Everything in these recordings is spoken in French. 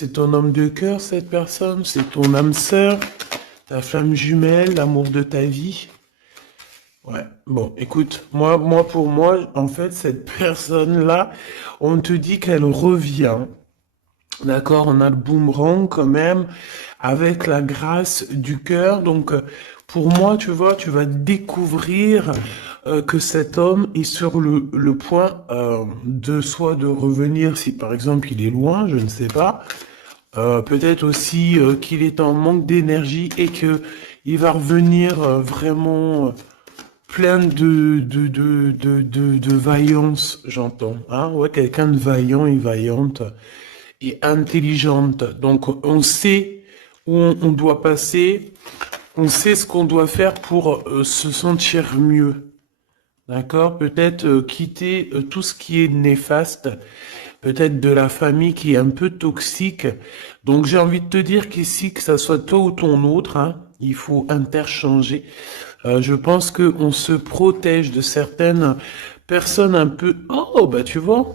C'est ton homme de cœur, cette personne, c'est ton âme sœur, ta flamme jumelle, l'amour de ta vie. Ouais, bon, écoute, pour moi, en fait, cette personne-là, on te dit qu'elle revient. D'accord, on a le boomerang quand même avec la grâce du cœur. Donc, pour moi, tu vois, tu vas découvrir que cet homme est sur le point de soit de revenir, si par exemple il est loin, je ne sais pas. Peut-être aussi qu'il est en manque d'énergie et que il va revenir vraiment plein de vaillance, j'entends. Hein, ouais, quelqu'un de vaillant et vaillante et intelligente. Donc, on sait où on doit passer, on sait ce qu'on doit faire pour se sentir mieux. D'accord? Peut-être quitter tout ce qui est néfaste, peut-être de la famille qui est un peu toxique. Donc, j'ai envie de te dire qu'ici, que ça soit toi ou ton autre, hein, il faut interchanger. Je pense que on se protège de certaines personnes un peu... Oh, bah tu vois,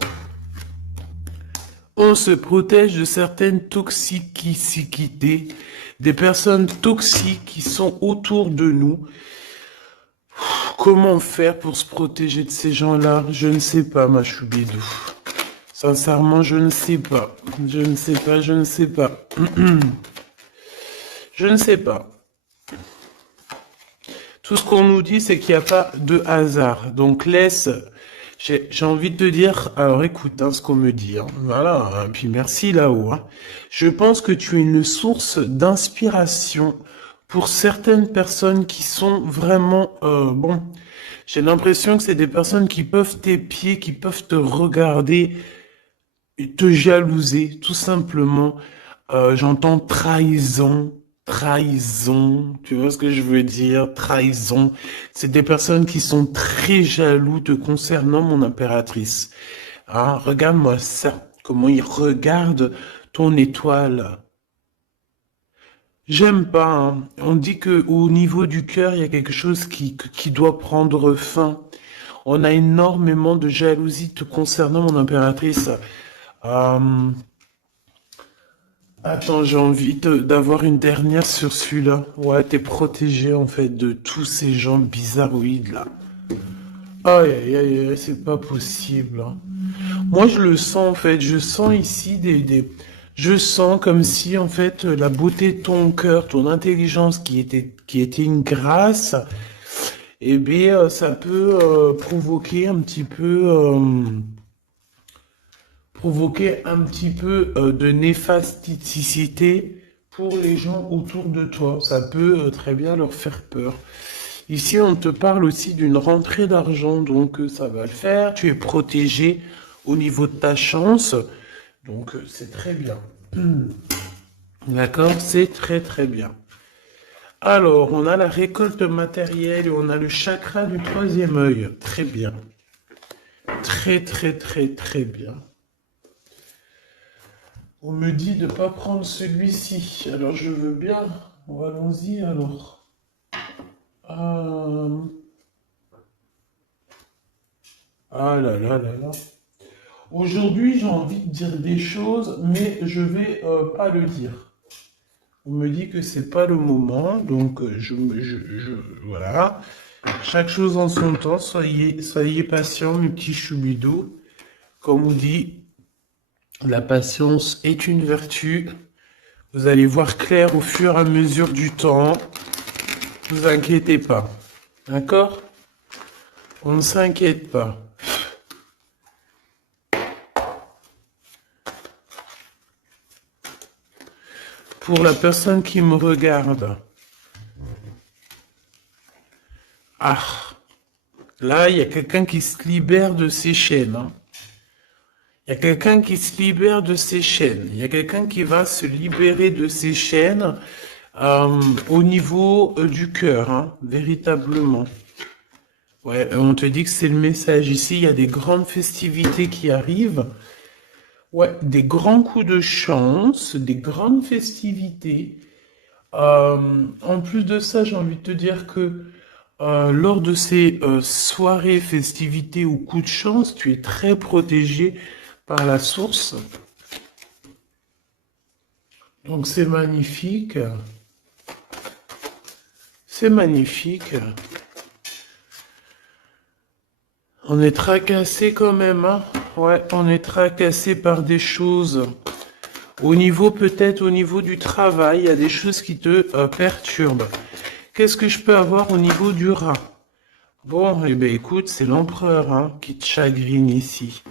on se protège de certaines toxicités, des personnes toxiques qui sont autour de nous. Comment faire pour se protéger de ces gens-là? Je ne sais pas, ma choubidou. Sincèrement, je ne sais pas. Je ne sais pas, je ne sais pas. Je ne sais pas. Tout ce qu'on nous dit, c'est qu'il n'y a pas de hasard. Donc laisse... J'ai envie de te dire, alors écoute hein, ce qu'on me dit, hein. Voilà, hein, puis merci là-haut. Hein. Je pense que tu es une source d'inspiration pour certaines personnes qui sont vraiment, bon, j'ai l'impression que c'est des personnes qui peuvent t'épier, qui peuvent te regarder, et te jalouser, tout simplement. J'entends trahison, trahison, tu vois ce que je veux dire, trahison. C'est des personnes qui sont très jaloux te concernant, mon impératrice. Ah, regarde-moi ça, comment ils regardent ton étoile. J'aime pas, hein. On dit que au niveau du cœur, il y a quelque chose qui doit prendre fin. On a énormément de jalousie te concernant, mon impératrice. Euh, Attends, j'ai envie d'avoir une dernière sur celui-là. Ouais, t'es protégé en fait de tous ces gens bizarroïdes là. Aïe, aïe, aïe, aïe, c'est pas possible. Hein. Moi, je le sens en fait. Je sens ici je sens comme si en fait la beauté de ton cœur, ton intelligence qui était une grâce, eh bien, ça peut provoquer un petit peu. Provoquer un petit peu de néfasticité pour les gens autour de toi. Ça peut très bien leur faire peur. Ici, on te parle aussi d'une rentrée d'argent, donc ça va le faire. Tu es protégé au niveau de ta chance, donc c'est très bien. D'accord? C'est très très bien. Alors, on a la récolte matérielle et on a le chakra du troisième œil. Très bien. Très très très très bien. On me dit de ne pas prendre celui-ci. Alors je veux bien. Allons-y alors. Euh, Ah là là là là. Aujourd'hui, j'ai envie de dire des choses, mais je vais pas le dire. On me dit que c'est pas le moment, donc voilà. Chaque chose en son temps. Soyez patients, mes petits choubidous. Comme on dit, la patience est une vertu. Vous allez voir clair au fur et à mesure du temps. Ne vous inquiétez pas. D'accord? On ne s'inquiète pas. Pour la personne qui me regarde. Ah, là, il y a quelqu'un qui se libère de ses chaînes. Hein. Il y a quelqu'un qui se libère de ses chaînes. Il y a quelqu'un qui va se libérer de ses chaînes au niveau du cœur, hein, véritablement. Ouais, on te dit que c'est le message ici. Il y a des grandes festivités qui arrivent. Ouais, des grands coups de chance, des grandes festivités. En plus de ça, j'ai envie de te dire que lors de ces soirées, festivités ou coups de chance, tu es très protégé par la source. Donc c'est magnifique. C'est magnifique. On est tracassé quand même, hein. Ouais, on est tracassé par des choses. Au niveau, peut-être au niveau du travail, il y a des choses qui te perturbent. Qu'est-ce que je peux avoir au niveau du rat? Bon, eh ben écoute, c'est l'empereur hein, qui te chagrine ici.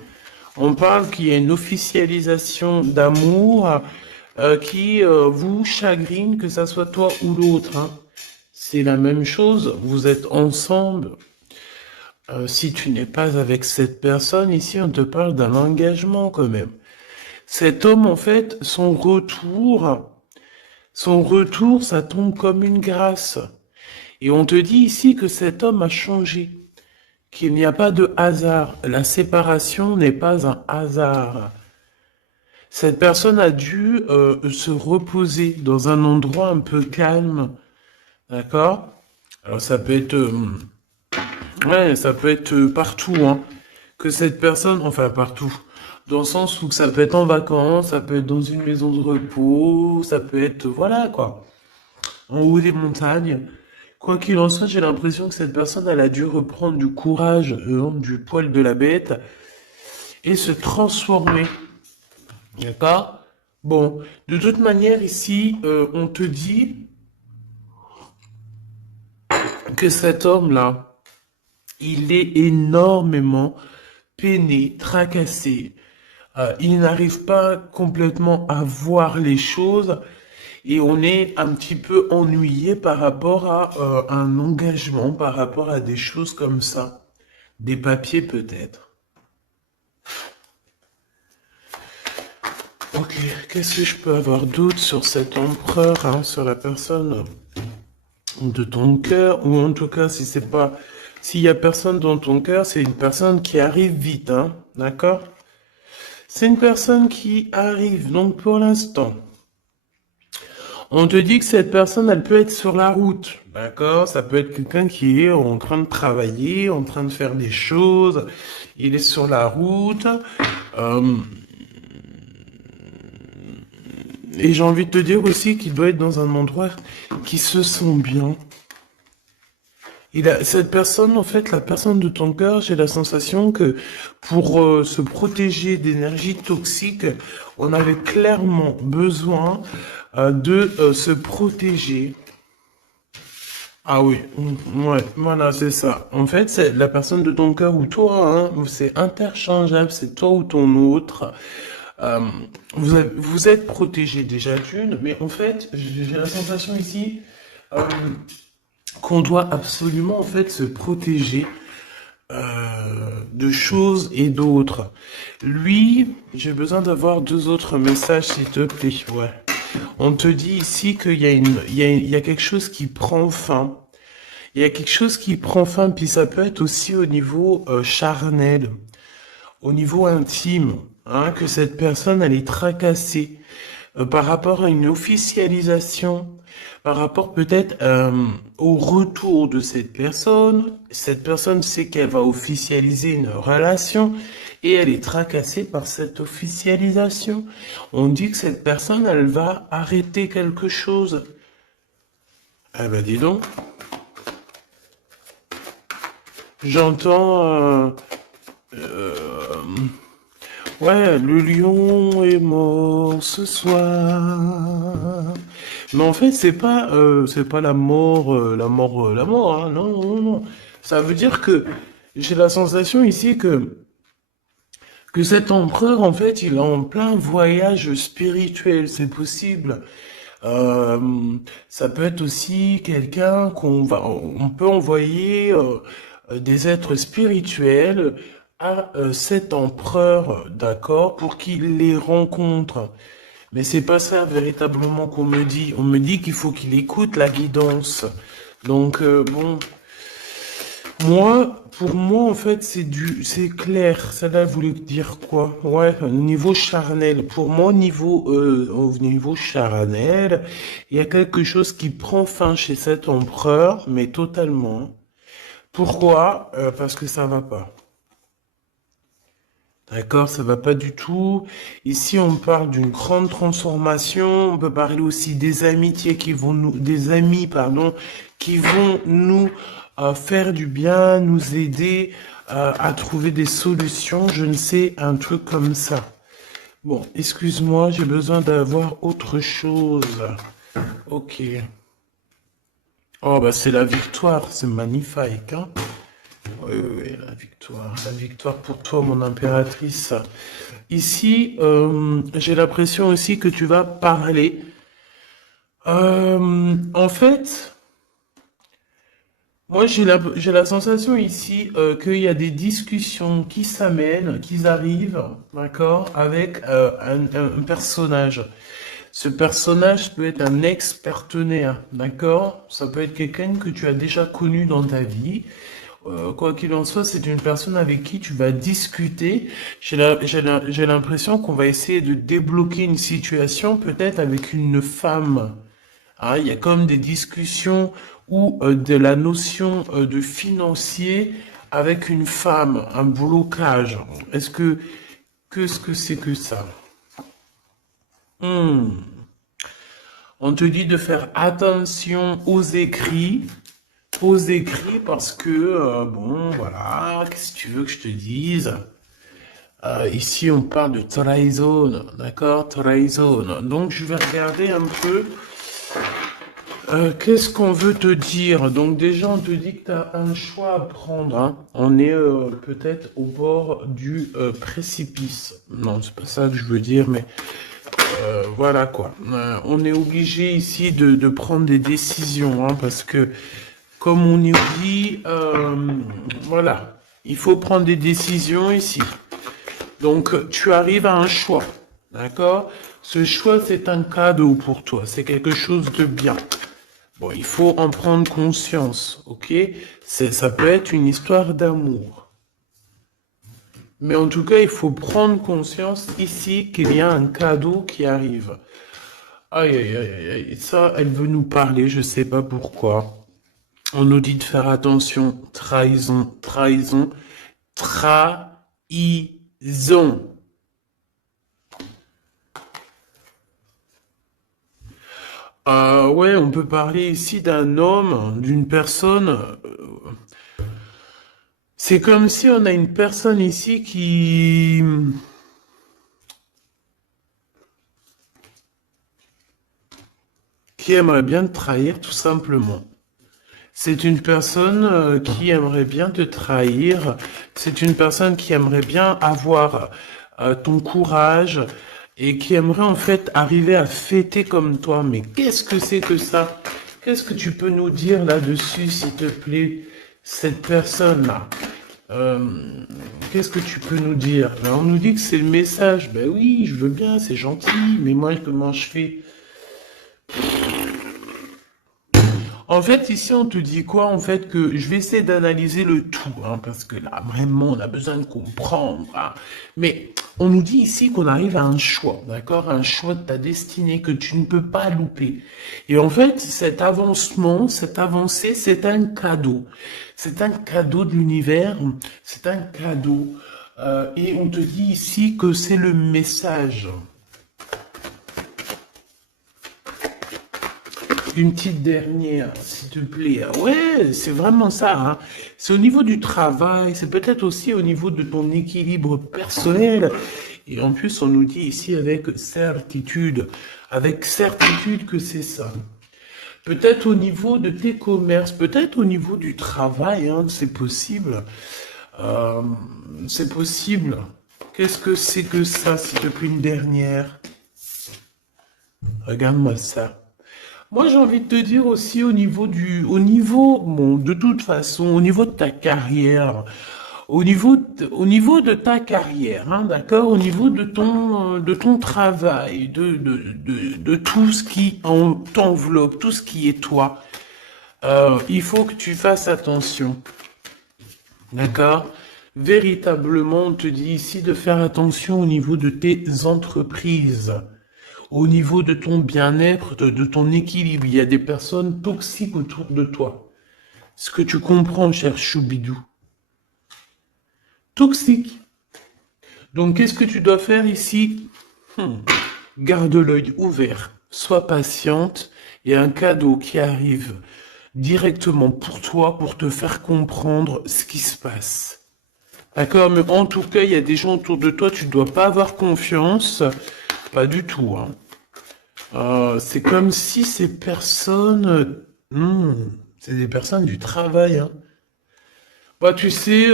On parle qu'il y a une officialisation d'amour qui vous chagrine, que ça soit toi ou l'autre. Hein. C'est la même chose, vous êtes ensemble. Si tu n'es pas avec cette personne, ici on te parle d'un engagement quand même. Cet homme, en fait, son retour, ça tombe comme une grâce. Et on te dit ici que cet homme a changé, qu'il n'y a pas de hasard. La séparation n'est pas un hasard. Cette personne a dû se reposer dans un endroit un peu calme, d'accord? Alors ça peut être, ouais, ça peut être partout, hein. Que cette personne, enfin partout, dans le sens où ça peut être en vacances, ça peut être dans une maison de repos, ça peut être, voilà quoi, en haut des montagnes. Quoi qu'il en soit, j'ai l'impression que cette personne, elle a dû reprendre du courage, du poil de la bête, et se transformer. D'accord? Bon, de toute manière, ici, on te dit que cet homme-là, il est énormément peiné, tracassé. Il n'arrive pas complètement à voir les choses et on est un petit peu ennuyé par rapport à un engagement, par rapport à des choses comme ça. Des papiers peut-être. Ok, qu'est-ce que je peux avoir d'autre sur cet empereur, hein, sur la personne de ton cœur, ou en tout cas, si c'est pas, s'il y a personne dans ton cœur, c'est une personne qui arrive vite, hein, d'accord? C'est une personne qui arrive, donc pour l'instant, on te dit que cette personne, elle peut être sur la route, d'accord? Ça peut être quelqu'un qui est en train de travailler, en train de faire des choses, il est sur la route, euh, et j'ai envie de te dire aussi qu'il doit être dans un endroit qui se sent bien. Cette personne, en fait, la personne de ton cœur, j'ai la sensation que pour se protéger d'énergie toxique, on avait clairement besoin de se protéger. Ah oui, ouais, voilà, c'est ça. En fait, c'est la personne de ton cœur ou toi, hein, c'est interchangeable, c'est toi ou ton autre. Euh, vous êtes protégé déjà d'une, mais en fait, j'ai la sensation ici euh, qu'on doit absolument en fait se protéger de choses et d'autres. Lui, j'ai besoin d'avoir deux autres messages, s'il te plaît. Ouais. On te dit ici qu'il y a il y a quelque chose qui prend fin. Il y a quelque chose qui prend fin, puis ça peut être aussi au niveau charnel, au niveau intime, hein, que cette personne, elle est tracassée par rapport à une officialisation, par rapport peut-être au retour de cette personne. Cette personne sait qu'elle va officialiser une relation et elle est tracassée par cette officialisation. On dit que cette personne, elle va arrêter quelque chose. Eh ben dis donc, j'entends... ouais, le lion est mort ce soir. Mais en fait, c'est pas la mort, hein. Non, non, non. Ça veut dire que j'ai la sensation ici que cet empereur, en fait, il est en plein voyage spirituel. C'est possible. Euh, Ça peut être aussi quelqu'un on peut envoyer des êtres spirituels à cet empereur, d'accord, pour qu'il les rencontre. Mais c'est pas ça véritablement qu'on me dit. On me dit qu'il faut qu'il écoute la guidance. Donc bon, pour moi en fait c'est clair. Celle-là voulait dire quoi? Ouais, au niveau charnel. Pour moi au niveau charnel, il y a quelque chose qui prend fin chez cet empereur, mais totalement. Pourquoi? Parce que ça va pas. D'accord, ça va pas du tout. Ici, on parle d'une grande transformation. On peut parler aussi des amitiés qui vont nous, des amis, pardon, qui vont nous faire du bien, nous aider à trouver des solutions. Je ne sais, un truc comme ça. Bon, excuse-moi, j'ai besoin d'avoir autre chose. Ok. Oh, bah c'est la victoire, c'est magnifique, hein? Oui, oui, oui, la victoire pour toi, mon impératrice. Ici, j'ai l'impression aussi que tu vas parler. En fait, moi j'ai la sensation ici qu'il y a des discussions qui s'amènent, qui arrivent, d'accord, avec un personnage. Ce personnage peut être un ex-partenaire, d'accord? Ça peut être quelqu'un que tu as déjà connu dans ta vie. Quoi qu'il en soit, c'est une personne avec qui tu vas discuter. J'ai l'impression qu'on va essayer de débloquer une situation, peut-être avec une femme. Hein, il y a comme des discussions ou de la notion de financier avec une femme, un blocage. Qu'est-ce que c'est que ça? Hmm. On te dit de faire attention aux écrits parce que, bon, voilà, qu'est-ce que tu veux que je te dise? Ici, on parle de trahison, d'accord? Trahison. Donc, je vais regarder un peu, qu'est-ce qu'on veut te dire? Donc, déjà, on te dit que tu as un choix à prendre, hein. On est peut-être au bord du précipice. Non, c'est pas ça que je veux dire, mais voilà quoi. On est obligé ici de prendre des décisions, hein, parce que comme on y dit, voilà, il faut prendre des décisions ici. Donc, tu arrives à un choix, d'accord? Ce choix, c'est un cadeau pour toi, c'est quelque chose de bien. Bon, il faut en prendre conscience, ok? Ça peut être une histoire d'amour. Mais en tout cas, il faut prendre conscience ici qu'il y a un cadeau qui arrive. Aïe, aïe, aïe, aïe, aïe. Ça, elle veut nous parler, je sais pas pourquoi. On nous dit de faire attention. Trahison, trahison, trahison. Ouais, on peut parler ici d'un homme, d'une personne. C'est comme si on a une personne ici qui aimerait bien te trahir tout simplement. C'est une personne qui aimerait bien te trahir. C'est une personne qui aimerait bien avoir ton courage et qui aimerait en fait arriver à fêter comme toi. Mais qu'est-ce que c'est que ça? Qu'est-ce que tu peux nous dire là-dessus, s'il te plaît, cette personne-là? Qu'est-ce que tu peux nous dire? Ben, on nous dit que c'est le message. Ben oui, je veux bien, c'est gentil, mais moi, comment je fais? En fait, ici, on te dit quoi? En fait, que je vais essayer d'analyser le tout, hein, parce que là, vraiment, on a besoin de comprendre, hein. Mais on nous dit ici qu'on arrive à un choix, d'accord? Un choix de ta destinée que tu ne peux pas louper. Et en fait, cet avancement, cette avancée, c'est un cadeau. C'est un cadeau de l'univers, c'est un cadeau. Et on te dit ici que c'est le message. Une petite dernière, s'il te plaît. Ah ouais, c'est vraiment ça, hein. C'est au niveau du travail, c'est peut-être aussi au niveau de ton équilibre personnel. Et en plus, on nous dit ici avec certitude que c'est ça. Peut-être au niveau de tes commerces, peut-être au niveau du travail, hein, c'est possible. Euh, c'est possible. Qu'est-ce que c'est que ça, s'il te plaît, une dernière? Regarde-moi ça. Moi, j'ai envie de te dire aussi bon, de toute façon, au niveau de ta carrière, au niveau de ta carrière, hein, d'accord, au niveau de ton travail, de tout ce qui t'enveloppe, tout ce qui est toi, il faut que tu fasses attention, d'accord? Véritablement, on te dit ici de faire attention au niveau de tes entreprises. Au niveau de ton bien-être, de ton équilibre, il y a des personnes toxiques autour de toi. Ce que tu comprends, cher Choubidou. Toxique. Donc, qu'est-ce que tu dois faire ici? Hmm. Garde l'œil ouvert, sois patiente. Il y a un cadeau qui arrive directement pour toi pour te faire comprendre ce qui se passe. D'accord? Mais en tout cas, il y a des gens autour de toi, tu ne dois pas avoir confiance. Pas du tout, hein. C'est comme si ces personnes... c'est des personnes du travail, hein. Bah, tu sais,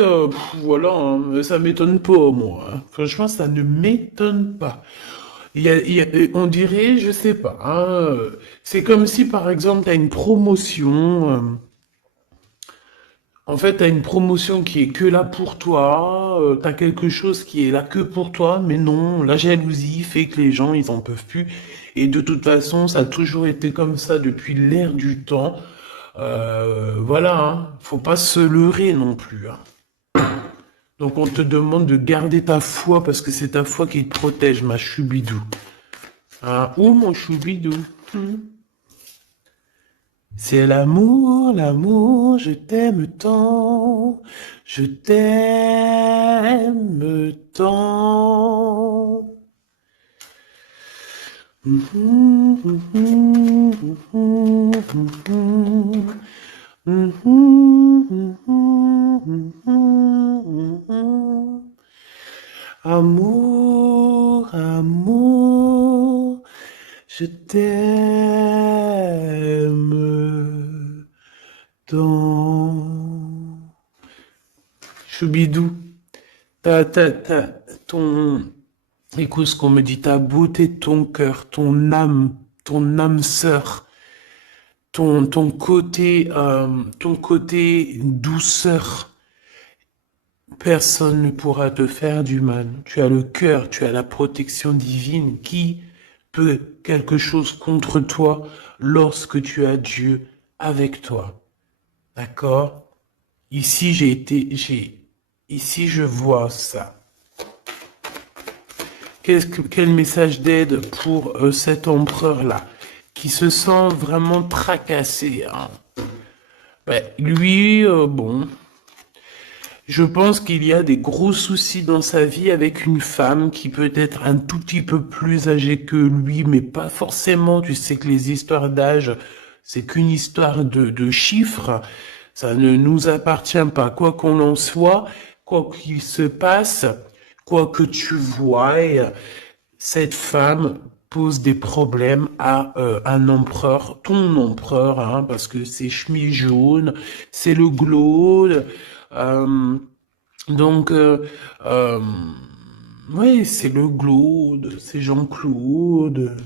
voilà, hein, ça m'étonne pas, moi, hein. Franchement, ça ne m'étonne pas. On dirait, je sais pas, hein, c'est comme si, par exemple, tu as une promotion. En fait, tu as une promotion qui est que là pour toi. Tu as quelque chose qui est là que pour toi. Mais non, la jalousie fait que les gens, ils en peuvent plus. Et de toute façon, ça a toujours été comme ça depuis l'ère du temps. Voilà, hein, faut pas se leurrer non plus, hein. Donc on te demande de garder ta foi parce que c'est ta foi qui te protège, ma choubidou. Ah, ou mon choubidou. C'est l'amour, l'amour, je t'aime tant, je t'aime tant. Amour, amour, je t'aime tant. Choubidou, ton, écoute ce qu'on me dit, ta beauté, ton cœur, ton âme sœur, ton côté douceur. Personne ne pourra te faire du mal. Tu as le cœur, tu as la protection divine. Qui peut quelque chose contre toi lorsque tu as Dieu avec toi? D'accord? Ici je vois ça. Quel message d'aide pour cet empereur-là, qui se sent vraiment tracassé, hein. Ben, lui, bon, je pense qu'il y a des gros soucis dans sa vie avec une femme qui peut être un tout petit peu plus âgée que lui, mais pas forcément. Tu sais que les histoires d'âge, c'est qu'une histoire de chiffres. Ça ne nous appartient pas. Quoi qu'on en soit, quoi qu'il se passe, quoi que tu vois, cette femme pose des problèmes à un empereur, ton empereur, hein, parce que c'est chemise jaune, c'est le glaude, euh, donc, ouais, c'est le glaude, c'est Jean-Claude,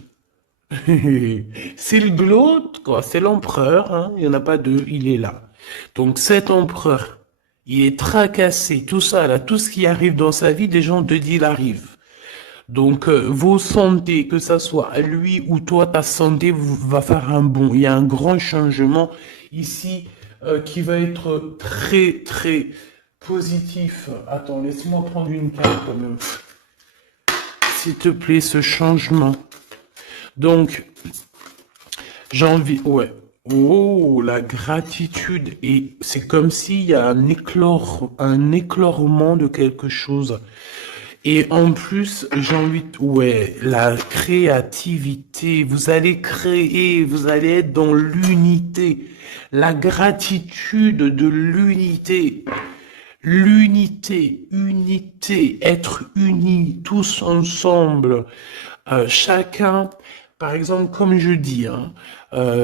c'est le glaude, quoi, c'est l'empereur, hein, il n'y en a pas deux, il est là. Donc cet empereur, il est tracassé, tout ça, là, tout ce qui arrive dans sa vie, des gens te disent, il arrive. Donc, vos santé, que ça soit à lui ou toi, ta santé va faire un bond. Il y a un grand changement ici qui va être très, très positif. Attends, laisse-moi prendre une carte quand même. S'il te plaît, ce changement. Donc, j'ai envie... Ouais. Oh, la gratitude. Et c'est comme s'il y a un éclorement de quelque chose. Et en plus, j'ai envie de... Ouais, la créativité. Vous allez créer, vous allez être dans l'unité. La gratitude de l'unité. L'unité, unité, être unis, tous ensemble. Chacun, par exemple, comme je dis, hein,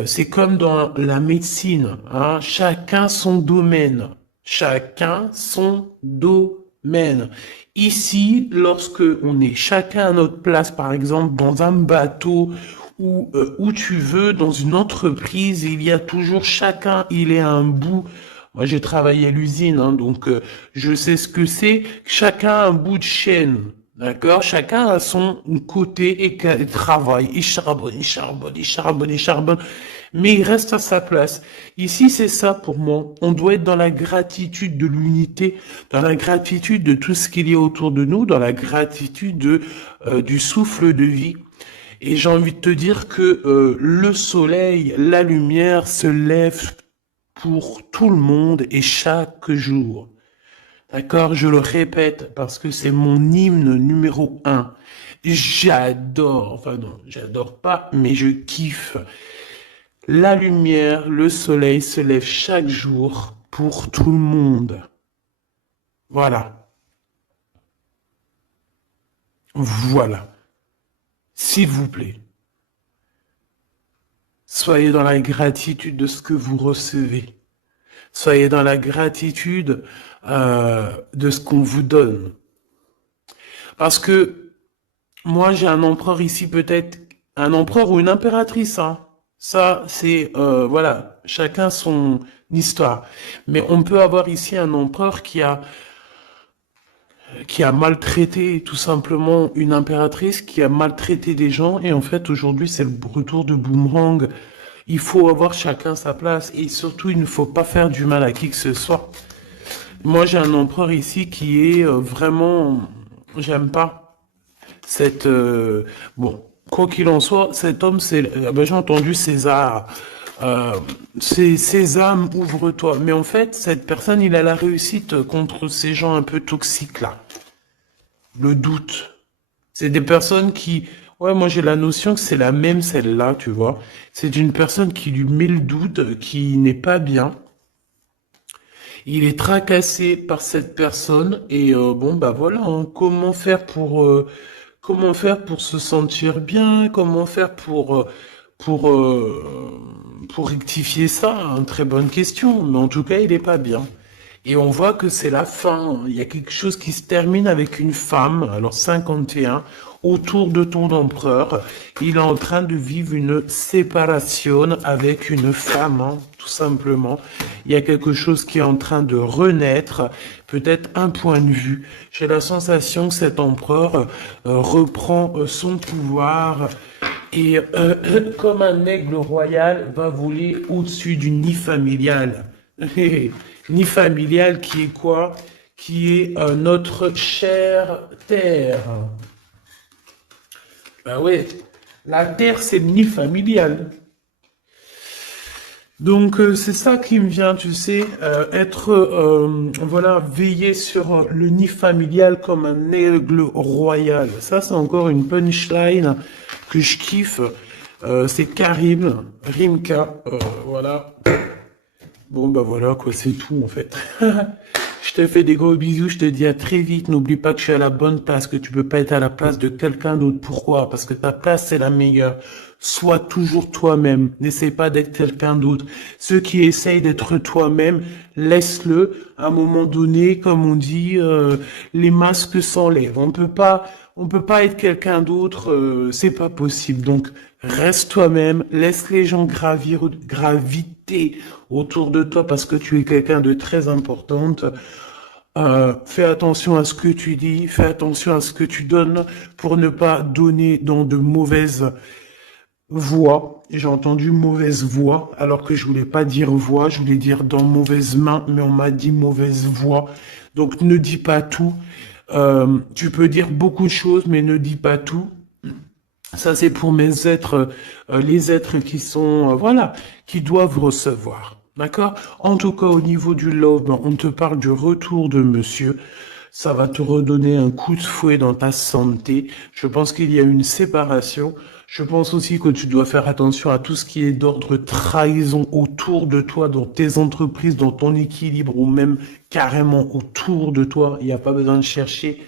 c'est comme dans la médecine, hein, chacun son domaine. Chacun son domaine. Ici, lorsque on est chacun à notre place, par exemple, dans un bateau ou où tu veux, dans une entreprise, il y a toujours chacun, il est à un bout. Moi, j'ai travaillé à l'usine, hein, donc je sais ce que c'est. Chacun a un bout de chaîne, d'accord? Chacun a son côté et travaille. Il charbonne, il charbonne, il charbonne, il charbonne. Mais il reste à sa place. Ici, c'est ça pour moi. On doit être dans la gratitude de l'unité, dans la gratitude de tout ce qu'il y a autour de nous, dans la gratitude du souffle de vie. Et j'ai envie de te dire que le soleil, la lumière se lève pour tout le monde et chaque jour. D'accord, je le répète parce que c'est mon hymne numéro un. J'adore, enfin non, j'adore pas, mais je kiffe. La lumière, le soleil se lève chaque jour pour tout le monde. Voilà, voilà. S'il vous plaît, soyez dans la gratitude de ce que vous recevez. Soyez dans la gratitude de ce qu'on vous donne. Parce que moi, j'ai un empereur ici, peut-être un empereur ou une impératrice, hein. Ça, c'est, voilà, chacun son histoire. Mais on peut avoir ici un empereur qui a maltraité tout simplement une impératrice, qui a maltraité des gens, et en fait, aujourd'hui, c'est le retour de boomerang. Il faut avoir chacun sa place, et surtout, il ne faut pas faire du mal à qui que ce soit. Moi, j'ai un empereur ici qui est vraiment, j'aime pas. Cette bon, quoi qu'il en soit, cet homme, c'est ben, j'ai entendu César. Euh, c'est Sésame, ouvre-toi. Mais en fait, cette personne, il a la réussite contre ces gens un peu toxiques là. Le doute. C'est des personnes qui, ouais, moi j'ai la notion que c'est la même celle-là, tu vois. C'est une personne qui lui met le doute, qui n'est pas bien. Il est tracassé par cette personne et bon bah voilà, hein, comment faire pour se sentir bien, comment faire pour pour rectifier ça, hein, très bonne question, mais en tout cas il est pas bien. Et on voit que c'est la fin. Il y a quelque chose qui se termine avec une femme, alors 51, autour de ton empereur. Il est en train de vivre une séparation avec une femme, hein, tout simplement. Il y a quelque chose qui est en train de renaître, peut-être un point de vue. J'ai la sensation que cet empereur reprend son pouvoir et comme un aigle royal va voler au-dessus du nid familial. Nid familial qui est quoi? Qui est notre chère terre. Ben ouais, la terre c'est le nid familial. Donc c'est ça qui me vient, tu sais, être, voilà, veiller sur le nid familial comme un aigle royal. Ça c'est encore une punchline que je kiffe. C'est Karim, Rimka, voilà. Bon bah voilà quoi, c'est tout en fait. Je te fais des gros bisous, je te dis à très vite. N'oublie pas que je suis à la bonne place, que tu peux pas être à la place de quelqu'un d'autre. Pourquoi? Parce que ta place c'est la meilleure. Sois toujours toi-même. N'essaie pas d'être quelqu'un d'autre. Ceux qui essayent d'être toi-même, laisse-le. À un moment donné, comme on dit, les masques s'enlèvent. On peut pas être quelqu'un d'autre. C'est pas possible. Donc reste toi-même. Laisse les gens graviter autour de toi parce que tu es quelqu'un de très importante. Fais attention à ce que tu dis, fais attention à ce que tu donnes pour ne pas donner dans de mauvaises voix. J'ai entendu mauvaise voix alors que je voulais pas dire voix, je voulais dire dans mauvaise main, mais on m'a dit mauvaise voix. Donc ne dis pas tout. Tu peux dire beaucoup de choses, mais ne dis pas tout. Ça, c'est pour mes êtres, les êtres qui sont, voilà, qui doivent recevoir. D'accord? En tout cas, au niveau du love, ben, on te parle du retour de monsieur. Ça va te redonner un coup de fouet dans ta santé. Je pense qu'il y a une séparation. Je pense aussi que tu dois faire attention à tout ce qui est d'ordre trahison autour de toi, dans tes entreprises, dans ton équilibre ou même carrément autour de toi. Il n'y a pas besoin de chercher.